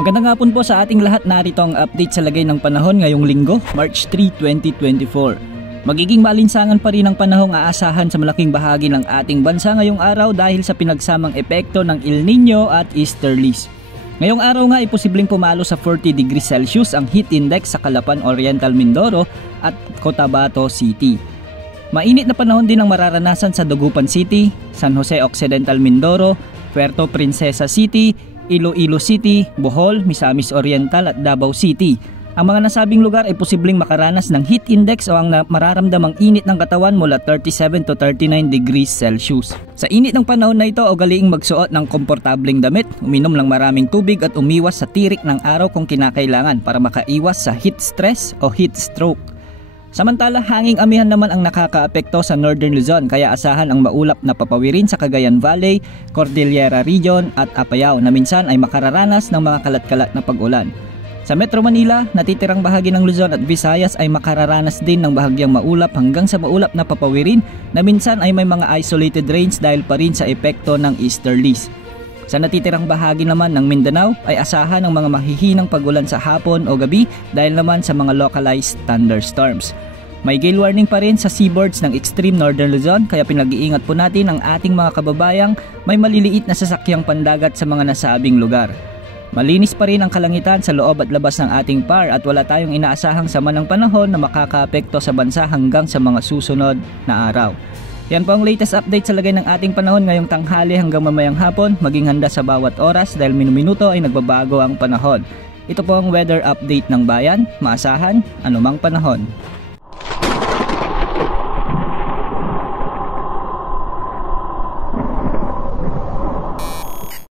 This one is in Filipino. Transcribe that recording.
Magandang hapon po sa ating lahat. Narito ang update sa lagay ng panahon ngayong linggo, March 3, 2024. Magiging maalinsangan pa rin ang panahong aasahan sa malaking bahagi ng ating bansa ngayong araw dahil sa pinagsamang epekto ng El Nino at Easterlies. Ngayong araw nga ay posibleng pumalo sa 40 degrees Celsius ang heat index sa Calapan Oriental Mindoro at Cotabato City. Mainit na panahon din ang mararanasan sa Dagupan City, San Jose Occidental Mindoro, Puerto Princesa City, Iloilo City, Bohol, Misamis Oriental at Davao City. Ang mga nasabing lugar ay posibleng makaranas ng heat index o ang mararamdamang init ng katawan mula 37 to 39 degrees Celsius. Sa init ng panahon na ito, ugaliing magsuot ng komportableng damit, uminom ng maraming tubig at umiwas sa tirik ng araw kung kinakailangan para makaiwas sa heat stress o heat stroke. Samantala, hanging amihan naman ang nakakaapekto sa Northern Luzon kaya asahan ang maulap na papawirin sa Cagayan Valley, Cordillera Region at Apayao na minsan ay makararanas ng mga kalat-kalat na pag-ulan. Sa Metro Manila, natitirang bahagi ng Luzon at Visayas ay makararanas din ng bahagyang maulap hanggang sa maulap na papawirin na minsan ay may mga isolated rains dahil pa rin sa epekto ng easterlies. Sa natitirang bahagi naman ng Mindanao ay asahan ng mga mahihinang pag-ulan sa hapon o gabi dahil naman sa mga localized thunderstorms. May gale warning pa rin sa seaboards ng extreme northern Luzon kaya pinag-iingat po natin ang ating mga kababayang may maliliit na sasakyang pandagat sa mga nasabing lugar. Malinis pa rin ang kalangitan sa loob at labas ng ating PAR at wala tayong inaasahang sama ng panahon na makakaapekto sa bansa hanggang sa mga susunod na araw. Yan po ang latest update sa lagay ng ating panahon ngayong tanghali hanggang mamayang hapon. Maging handa sa bawat oras dahil minuminuto ay nagbabago ang panahon. Ito po ang weather update ng bayan, maasahan anumang panahon.